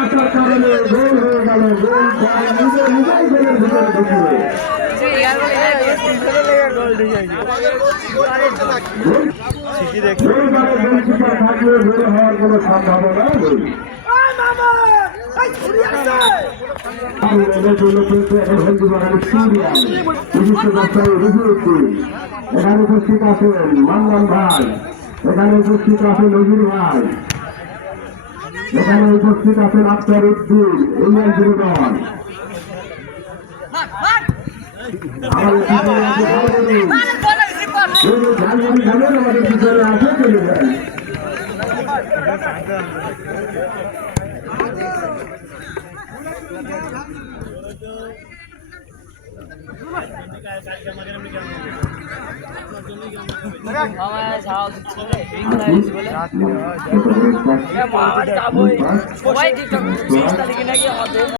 আসার কারণে গোল হয়ে গেল। গোল নিজে নিজেই গোলের ভিতরে ঢুকিয়ে গোলকিপার থাকলে গোল হওয়ার কোনো সম্ভাবনা নেই। এখানে উপস্থিত আছেন মান্নান ভাই, এখানে উপস্থিত আছেন নজরুল ভাই, এখানে উপস্থিত আছেন আফতার উদ্দিন, ইউনিয়ন যুবদল। আমাদের পিছনে আছে চলে যায়। সবাই ঠিকঠাক